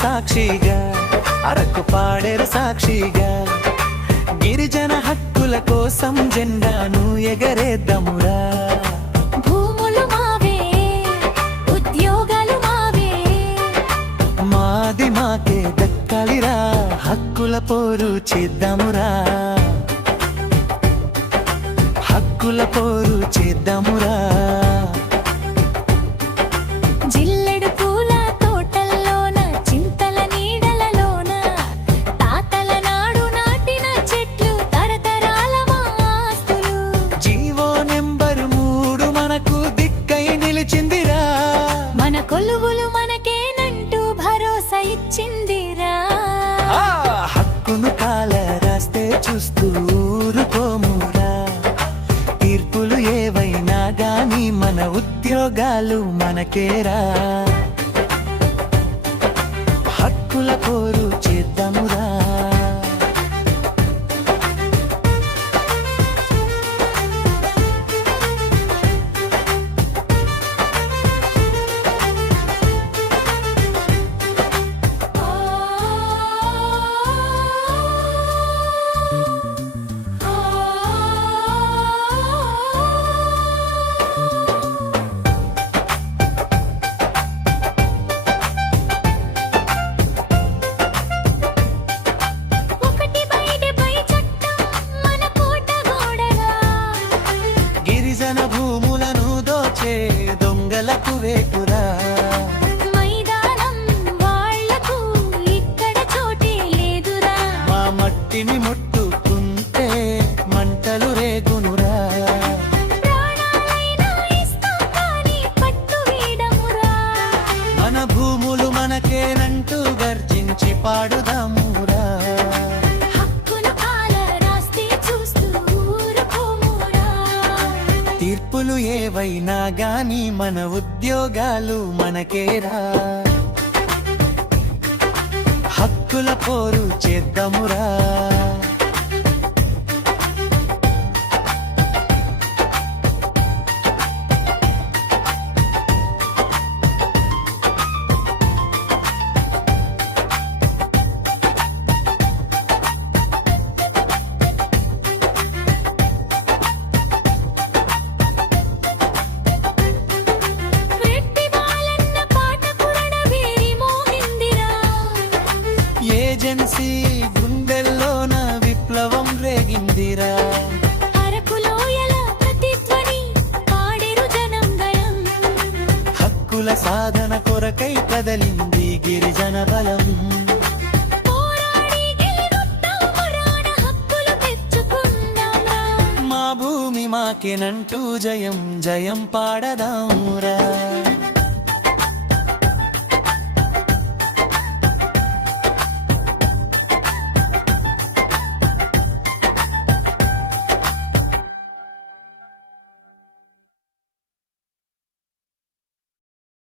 సాక్షిగా, అరకు పాడేరు సాక్షిగా, గిరిజన హక్కుల కోసం జెండాను ఎగరేద్దామురా. భూములు మావే, ఉద్యోగాలు మావే, మాది మాకే దక్కాలిరా, హక్కుల పోరు చేద్దామురా, హక్కుల పోరు చేద్దామురా. జిల్లెడు పూల తోటల్లోన, చింతల నీడలలోన, తాతల నాడు నాటిన చెట్లు తరతరాల మా ఆస్తులు. జీవో నెంబరు 3 మనకు దిక్కై నిలిచిందిరా, మన కొలువులు మనకేనంటూ భరోసా ఇచ్చిందిరా. హక్కును కాల రాస్తే చూస్తూ ఊరుకోమురా, తీర్పులు ఏవైనా గాని మన ఉద్యోగాలు మనకేరా, హక్కుల పోరు చేద్దామురా. గిరిజన భూములను దోచే దొంగలకు వేటురా, మైదానం వాళ్లకు ఇక్కడ చోటే లేదురా. మా మట్టిని ముట్టుకుంటే మంటలు రేగునురా, ప్రాణాలైనా ఇస్తాం కానీ పట్టు వీడమురా. మన భూములు మనకేనంటూ గర్జించి పాడుదామురా. హక్కును కాల రాస్తే చూస్తూ ఊరుకోమురా. తీర్పులు ఏవైనా గాని మన ఉద్యోగాలు మనకేరా, హక్కుల పోరు చేద్దామురా. రెడ్డి బాలన్న పాట పురణవేరి మోగిందిరా. ఏజెన్సీ గుండెల్లోన విప్లవం రేగిందిరా, అరకులోయల ప్రతిధ్వని పాడేరు జనం గయం. హక్కుల సాధన కొరకై కదలింది గిరిజన బలం. పోరాడి గెలుద్దాం పురాణ హక్కులు తెచ్చుకుందాంరా. మా భూమి మాకేనంటూ జయం జయం పాడదామురా.